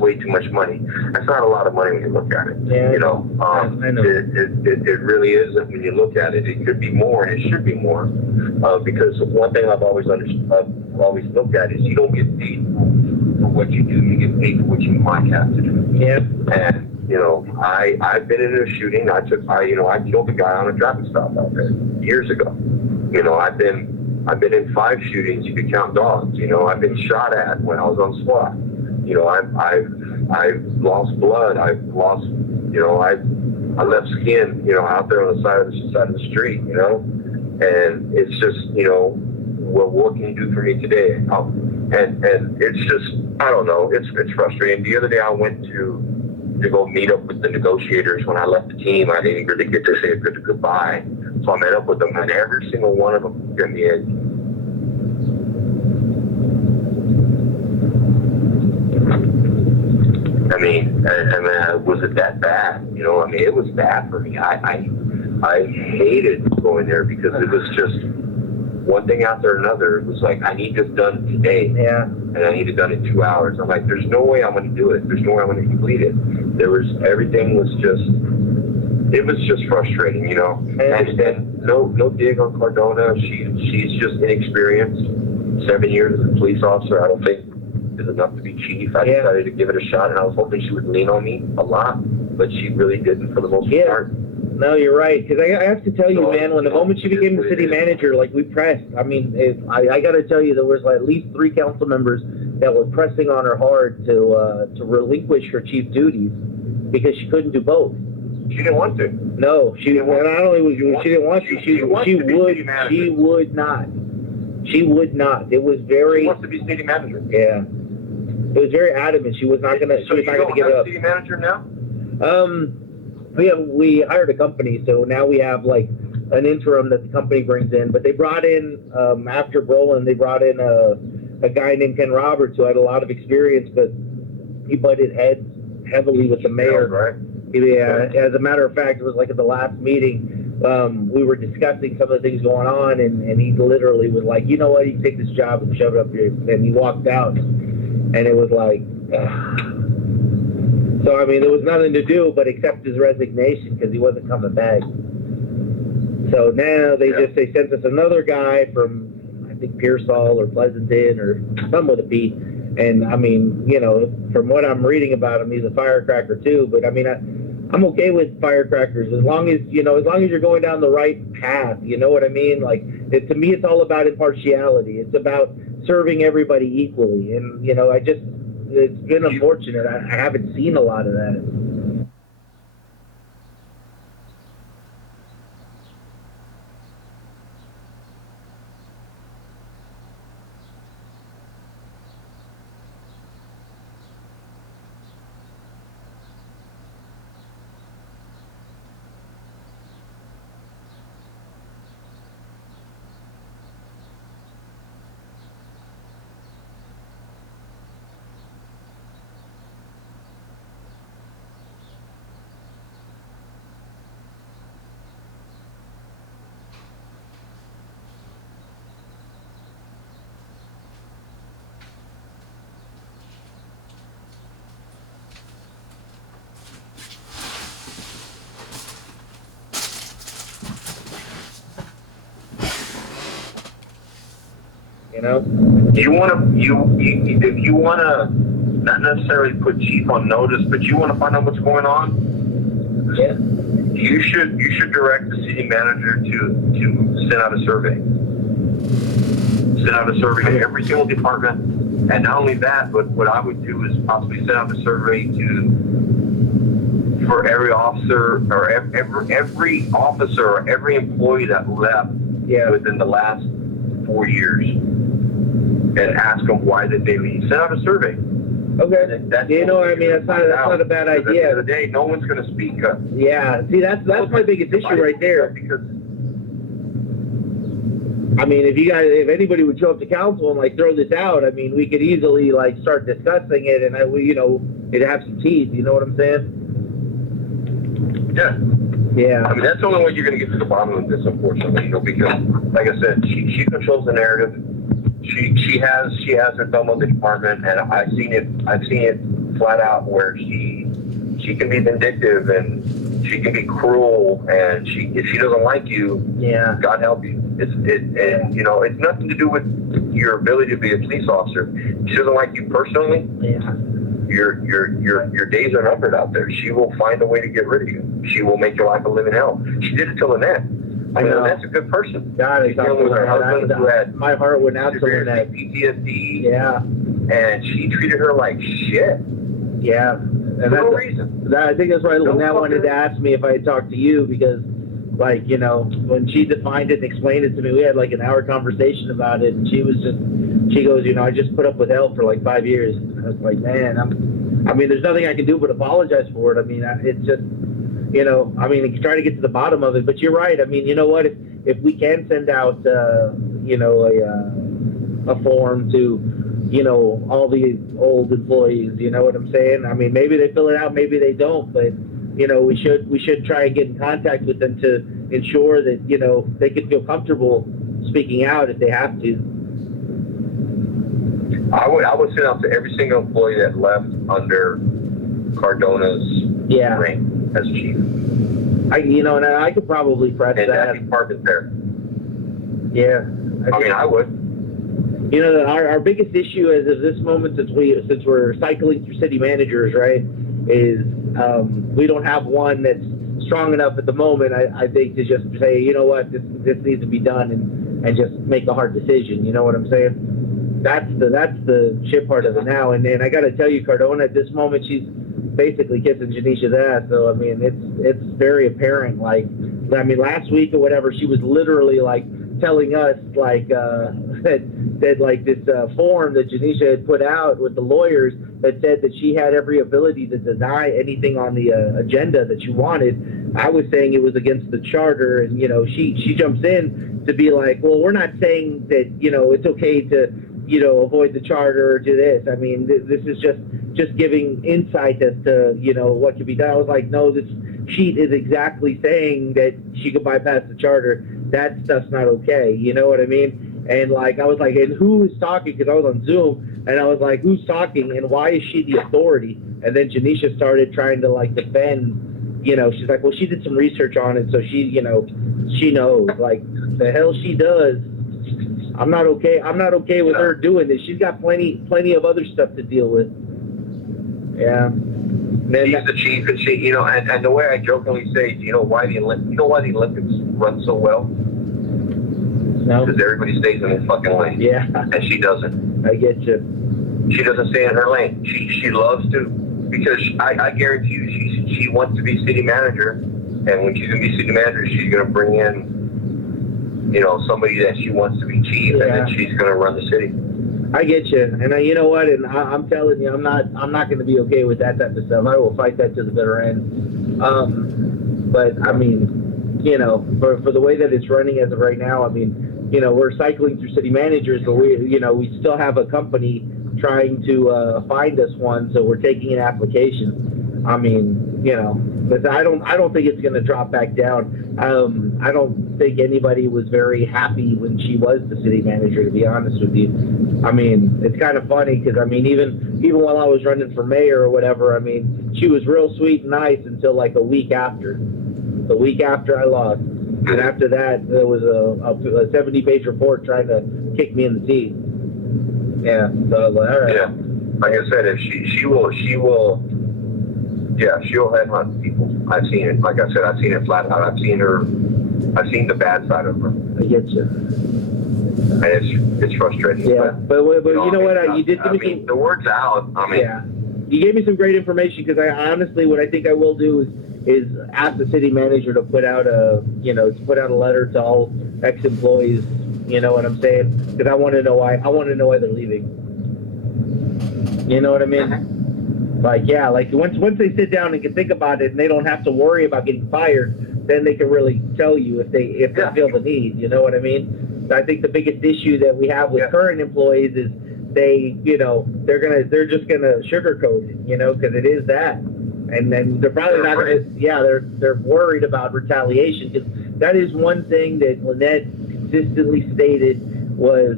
way too much money. That's not a lot of money when you look at it. Yeah, you know, I know. it really isn't when you look at it. It could be more, and it should be more, because one thing I've always looked at is you don't get paid for what you do. You get paid for what you might have to do. Yeah. And you know, I've been in a shooting. I killed a guy on a traffic stop out there years ago. You know, I've been in 5 shootings. You could count dogs. You know, I've been shot at when I was on SWAT. You know, I've lost blood. I've lost, you know, I left skin, you know, out there on the side of the street, you know, and it's just, you know, what can you do for me today? And it's just, I don't know, it's frustrating. The other day I went to go meet up with the negotiators. When I left the team, I didn't really get to say a goodbye. So I met up with them, and every single one of them gave me a I mean, was it that bad? You know, I mean, it was bad for me. I hated going there because it was just one thing after another. It was like, I need this done today. Yeah. And I need it done in 2 hours. I'm like, there's no way I'm going to do it. There's no way I'm going to complete it. Everything was just frustrating, you know. And no dig on Cardona. She's just inexperienced. 7 years as a police officer, I don't think is enough to be chief. I decided to give it a shot, and I was hoping she would lean on me a lot, but she really didn't for the most part. No, you're right. Because I have to tell you, man, when the moment she became the city manager, like, we pressed. I mean, I got to tell you, there was at least 3 council members that were pressing on her hard to relinquish her chief duties because she couldn't do both. She didn't want to. No, she didn't want to. Not only she didn't want to, she would not. She would not. It was very. She wants to be city manager. Yeah. It was very adamant. She was not gonna. So she was not gonna give it up. City manager now? We hired a company, so now we have like an interim that the company brings in. But they brought in after Brolin, they brought in a guy named Ken Roberts who had a lot of experience, but he butted heads heavily with the mayor. Right. Yeah. As a matter of fact, it was like at the last meeting. We were discussing some of the things going on, and he literally was like, you know what, you can take this job and shove it up here. And he walked out, and it was like, so I mean, there was nothing to do but accept his resignation because he wasn't coming back. So now they sent us another guy from, I think, Pearsall or Pleasanton or some with a P. And I mean, you know, from what I'm reading about him, he's a firecracker too. But I mean, I'm okay with firecrackers as long as you're going down the right path. You know what I mean? Like, to me, it's all about impartiality. It's about serving everybody equally. And, you know, it's been unfortunate. I haven't seen a lot of that. You know, if you want to not necessarily put chief on notice, but you want to find out what's going on. Yeah. You should direct the city manager to send out a survey. Send out a survey to every single department, and not only that, but what I would do is possibly send out a survey for every officer or every officer or every employee that left within the last 4 years. And ask them why did they leave. Send out a survey. Okay. You know, I mean, that's not a bad idea. At the end of the day, no one's going to speak up. Yeah. See, that's my biggest issue right there. Because I mean, if anybody would show up to council and like throw this out, I mean, we could easily like start discussing it, and it'd have some teeth. You know what I'm saying? Yeah. Yeah. I mean, that's the only way you're going to get to the bottom of this, unfortunately. You know, because like I said, she controls the narrative. She has her thumb on the department, and I've seen it flat out where she can be vindictive and she can be cruel, and if she doesn't like you, yeah, God help you. And you know, it's nothing to do with your ability to be a police officer. If she doesn't like you personally, yeah. your days are numbered out there. She will find a way to get rid of you. She will make your life a living hell. She did it to Lynette. I mean, Lynette's a good person. God, She's dealing with her husband who had my heart went out to severe Lynette. PTSD. Yeah, And she treated her like shit. yeah. For no reason. I think that's why No Lynette wanted fucking to ask me if I had talked to you, because, like, you know, when she defined it and explained it to me, we had like an hour conversation about it, and she goes, you know, I just put up with hell for like 5 years. And I was like, man, I mean, there's nothing I can do but apologize for it. I mean, it's just, you know, I mean, try to get to the bottom of it. But you're right. I mean, you know what? If we can send out, you know, a form to, you know, all the old employees, you know what I'm saying? I mean, maybe they fill it out, maybe they don't, but, you know, we should try and get in contact with them to ensure that, you know, they can feel comfortable speaking out if they have to. I would send out to every single employee that left under Cardona's reign as chief. You know, and I could probably press and that. that department there. Yeah. I mean, I would. You know, our biggest issue as of this moment, since we're cycling through city managers, right, is we don't have one that's strong enough at the moment, I think, to just say, you know what, this needs to be done, and just make a hard decision. You know what I'm saying? That's the shit part of it now. And I got to tell you, Cardona, at this moment, she's basically kissing Janisha's ass. So I mean, it's very apparent. Like, I mean, last week or whatever, she was literally like telling us like that like this form that Janisha had put out with the lawyers that said that she had every ability to deny anything on the agenda that she wanted. I was saying it was against the charter, and you know, she jumps in to be like, well, we're not saying that, you know, it's okay to, you know, avoid the charter or do this. I mean, this is just giving insight as to, you know, what could be done. I was like, no, this sheet is exactly saying that she could bypass the charter. That stuff's not okay. You know what I mean? And like, I was like, and who is talking? Because I was on Zoom, and I was like, who's talking, and why is she the authority? And then Janisha started trying to like defend, you know, she's like, well, she did some research on it, so she, you know, she knows. Like, the hell she does. I'm not okay with her doing this. She's got plenty of other stuff to deal with. Yeah. She's the chief, and she, you know, and the way I jokingly say, you know why the Olympics run so well? No. Because everybody stays in their fucking lane. Yeah. And she doesn't. I get you. She doesn't stay in her lane. She loves to, because I guarantee you, she wants to be city manager, and when she's gonna be city manager, she's gonna bring in, you know, somebody that she wants to be chief, and then she's gonna run the city. I get you, and you know what? And I'm telling you, I'm not going to be okay with that type of stuff. I will fight that to the bitter end. But I mean, you know, for the way that it's running as of right now, I mean, you know, we're cycling through city managers, but we still have a company trying to find us one, so we're taking an application. I mean, you know, but I don't think it's going to drop back down. I don't think anybody was very happy when she was the city manager, to be honest with you. I mean, it's kind of funny because, I mean, even while I was running for mayor or whatever, I mean, she was real sweet and nice until like a week after. The week after I lost. And after that, there was a 70-page report trying to kick me in the teeth. Yeah, so I was like, all right. Yeah, like I said, if she will, yeah, she'll headhunt people. I've seen it. Like I said, I've seen it flat out. I've seen the bad side of her. I get you. And it's frustrating. Yeah, but you know what? You did give me some. The word's out. I mean, yeah, you gave me some great information, because I honestly, what I think I will do is ask the city manager to put out a letter to all ex-employees. You know what I'm saying? Because I want to know why. I want to know why they're leaving. You know what I mean? Like, yeah, like once they sit down and can think about it, and they don't have to worry about getting fired, then they can really tell you if they feel the need. You know what I mean? I think the biggest issue that we have with current employees is they're just gonna sugarcoat it, you know, because it is that, and then they're probably not gonna. Yeah, they're worried about retaliation, because that is one thing that Lynette consistently stated was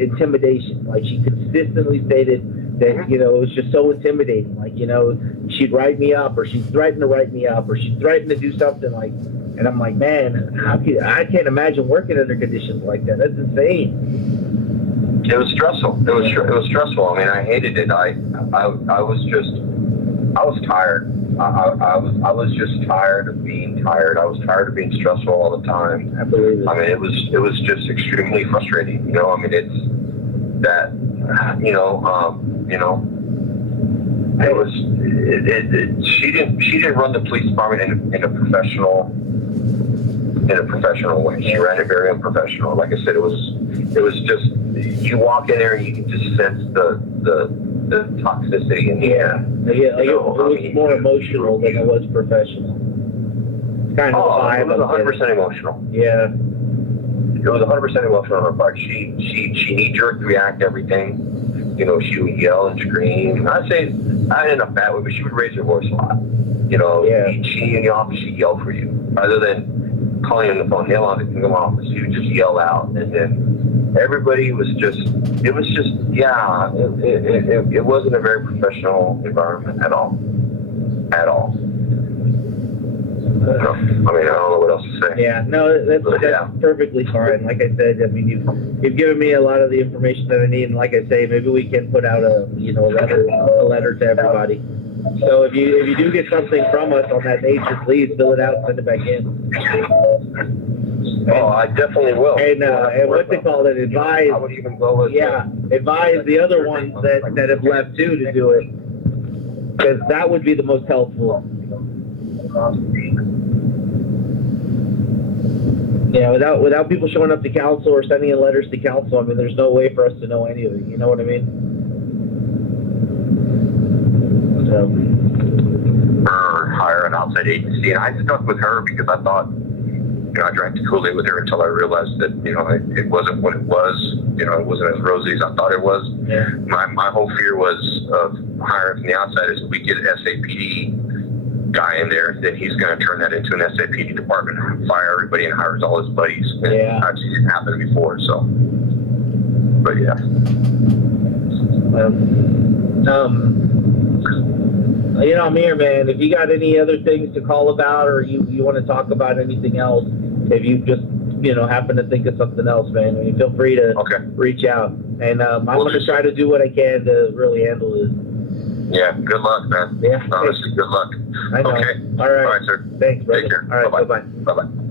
intimidation. Like, she consistently stated that, you know, it was just so intimidating. Like, you know, she'd write me up, or she'd threaten to write me up, or she'd threaten to do something like, and I'm like, man, I can't imagine working under conditions like that. That's insane. It was stressful. It was stressful. I mean, I hated it. I was tired. I was just tired of being tired. I was tired of being stressful all the time. I believe it. I mean, it was just extremely frustrating. You know, I mean, it's that, you know, it was, she didn't run the police department in a professional way. She ran it very unprofessional. Like I said, it was just, you walk in there and you can just sense the toxicity in the air. Yeah, it was more emotional than it was professional. Kind of the vibe. It was 100% emotional. Yeah. It was 100% emotional on her part. She knee-jerk react to everything. You know, she would yell and scream. I'd say, not in a bad way, but she would raise her voice a lot. You know, she in the office, she'd yell for you. Rather than calling on the phone, nail on the office, she would just yell out. And then everybody was just, it wasn't a very professional environment at all. At all. I mean, I don't know what else to say. Yeah, no, that's perfectly fine. Like I said, I mean, you've given me a lot of the information that I need, and like I say, maybe we can put out a letter to everybody. So if you do get something from us on that nature, please fill it out and send it back in. Oh, I definitely will. And what's it called? Advise. I would even go with advise the other ones that have left too to do it, because that would be the most helpful. Yeah, without people showing up to council or sending in letters to council, I mean, there's no way for us to know any of it. You know what I mean? So. Or hire an outside agency, and I stuck with her because I thought, you know, I drank the Kool-Aid with her until I realized that, you know, it wasn't what it was. You know, it wasn't as rosy as I thought it was. Yeah. My whole fear was of hiring from the outside is we get an SAPD guy in there, then he's going to turn that into an SAPD department and fire everybody and hires all his buddies. And I've seen it happen before, so. But yeah. You know, I'm here, man. If you got any other things to call about, or you want to talk about anything else, if you just, you know, happen to think of something else, man, I mean, feel free to reach out. And I'm going to try to do what I can to really handle this. Yeah, good luck, man. Yeah. Honestly, good luck. I know. Okay. All right. All right, sir. Thanks, brother. Take care. All right, Bye-bye. bye-bye. Bye-bye.